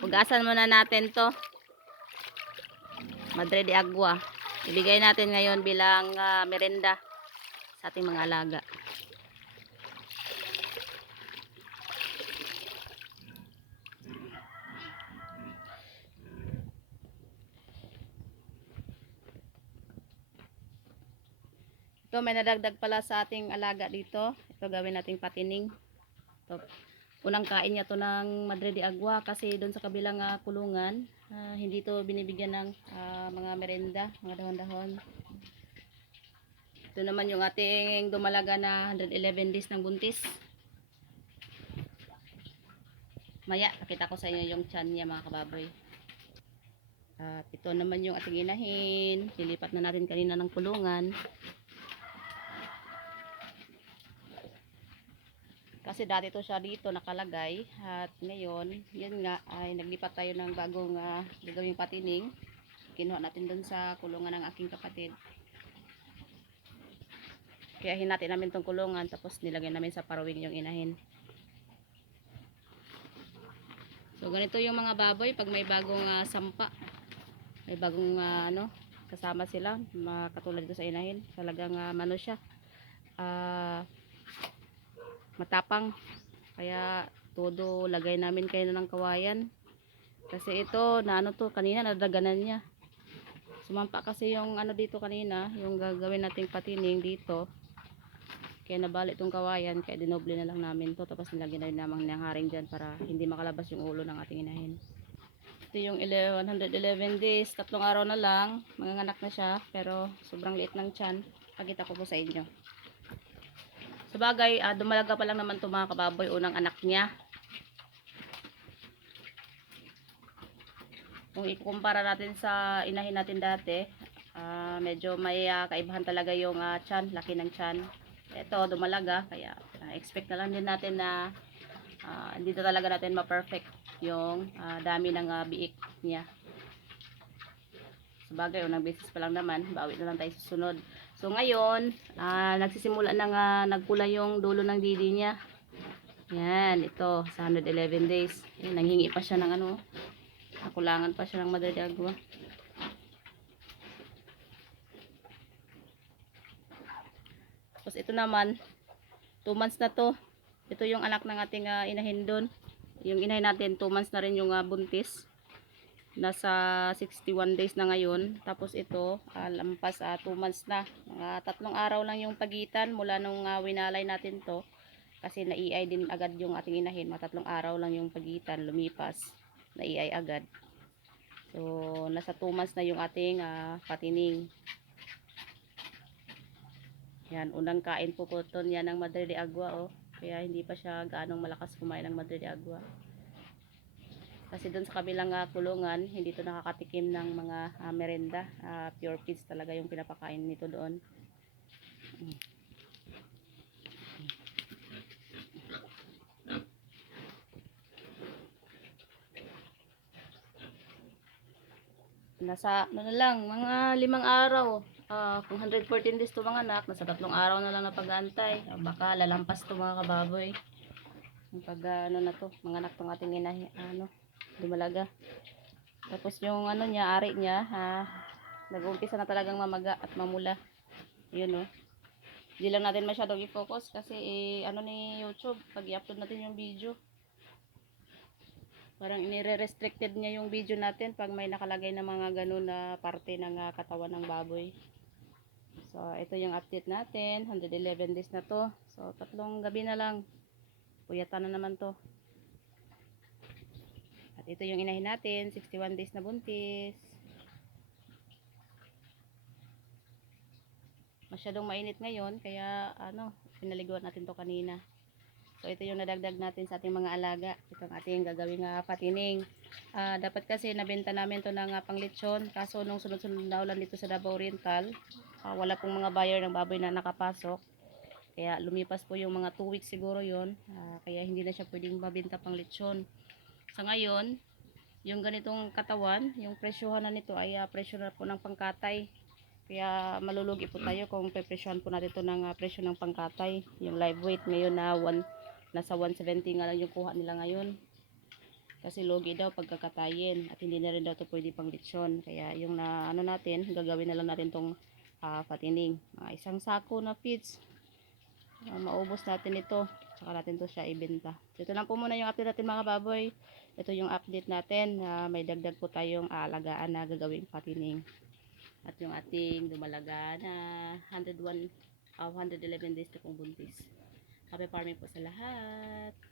Hugasan muna natin to. Madre de agua. Ibigay natin ngayon bilang ah, merenda sa ating mga alaga. Ito may nadagdag pala sa ating alaga dito. Ito gawin nating patining. Ito. Unang kain niya to ng Madre de Agua kasi doon sa kabilang ah, kulungan, ah, hindi to binibigyan ng ah, mga merenda, mga dahon-dahon. Ito naman yung ating dumalaga na 111 days ng buntis. Maya, pakita ko sa inyo yung tiyan niya mga kababoy. At ito naman yung ating inahin. Silipat na natin kanina ng kulungan. Kasi dati to siya dito nakalagay at ngayon, yun nga ay naglipat tayo ng bagong uh, gagawing patining. Kinuha natin dun sa kulungan ng aking kapatid. Kaya hinati namin tong kulungan tapos nilagay namin sa parawing yung inahin. So ganito yung mga baboy pag may bagong ah, sampa. May bagong ah, ano, kasama sila, makatulad dito sa inahin. Talagang uh, mano siya. Ah matapang. Kaya todo lagay namin kayo ng kawayan. Kasi ito na ano to kanina nadaganan niya. Sumampa kasi yung ano dito kanina yung gagawin nating patining dito. Kaya nabalik tong kawayan kaya dinoble na lang namin to. Tapos nilagyan na rin namang ng haring dyan para hindi makalabas yung ulo ng ating inahin. Ito yung 11 111 days. Tatlong araw na lang. Manganganak na siya pero sobrang liit ng tiyan. Pakita ko po sa inyo Sabagay, ah, dumalaga pa lang naman to mga kababoy, unang anak niya. Kung ikukumpara natin sa inahin natin dati, ah, medyo may ah, kaibahan talaga yung ah, tiyan, laki ng tiyan. Ito, dumalaga, kaya ah, expect na lang din natin na ah, dito talaga natin ma-perfect yung ah, dami ng ah, biik niya. Sabagay, unang beses pa lang naman, bawi na lang tayo sa sunod. So ngayon, ah, nagsisimula na nga nagpula yung dulo ng didi niya. Yan, ito, sa 111 days. Eh, nanghingi pa siya ng ano, nakulangan pa siya ng Agua. Tapos ito naman, 2 months na to. Ito yung anak ng ating ah, inahin doon. Yung inahin natin, 2 months na rin yung ah, buntis nasa 61 days na ngayon. Tapos ito ah, lampas 2 months na. Mga tatlong araw lang yung pagitan mula nung uh, winalay natin to. Kasi na-EI din agad yung ating inahin. Mga tatlong araw lang yung pagitan lumipas na-EI agad. So nasa 2 months na yung ating ah, patining. Yan unang kain po po to yan ng Madre de Agua oh. Kaya hindi pa siya gaanong malakas kumain ng Madre de Agua kasi doon sa kabilang uh, kulungan, hindi to nakakatikim ng mga uh, merenda. Uh, pure feeds talaga yung pinapakain nito doon. Nasa, ano na lang, mga limang araw. Uh, kung 114 days to mga anak, nasa tatlong araw na lang na pag-aantay. Uh, baka lalampas to mga kababoy. Pag uh, ano na to, mga anak tong ating inahi, ano, dumalaga. Tapos yung ano niya, ari niya, ha, nag-uumpisa na talagang mamaga at mamula. Yun oh. Hindi lang natin masyadong i-focus kasi eh, ano ni YouTube, pag i-upload natin yung video. Parang inire-restricted niya yung video natin pag may nakalagay na mga ganun na parte ng uh, katawan ng baboy. So, ito yung update natin. 111 days na to. So, tatlong gabi na lang. Puyatan na naman to. At ito yung inahin natin, 61 days na buntis. Masyadong mainit ngayon, kaya ano, pinaliguan natin to kanina. So ito yung nadagdag natin sa ating mga alaga. Ito ang ating gagawing uh, patining. Uh, dapat kasi nabenta namin to ng uh, panglitsyon. Kaso nung sunod-sunod na ulan dito sa Davao Oriental, uh, wala pong mga buyer ng baboy na nakapasok. Kaya lumipas po yung mga 2 weeks siguro yon uh, Kaya hindi na siya pwedeng mabenta pang litsyon. Sa ngayon, yung ganitong katawan, yung presyohan na nito ay uh, presyo na po ng pangkatay. Kaya malulugi po tayo kung pepresyohan po natin ito ng uh, presyo ng pangkatay. Yung live weight ngayon na 1, nasa 170 nga lang yung kuha nila ngayon. Kasi logi daw pagkakatayin at hindi na rin daw to pwede pang lechon. Kaya yung na ano natin, gagawin na lang natin tong ah, patining. Mga isang sako na feeds. Ah, maubos natin ito. Saka natin to siya ibenta. So, ito lang po muna yung update natin mga baboy. Ito yung update natin. na may dagdag po tayong alagaan na gagawing patining. At yung ating dumalaga na 101, ah, 111 days na pong buntis. Happy farming po sa lahat.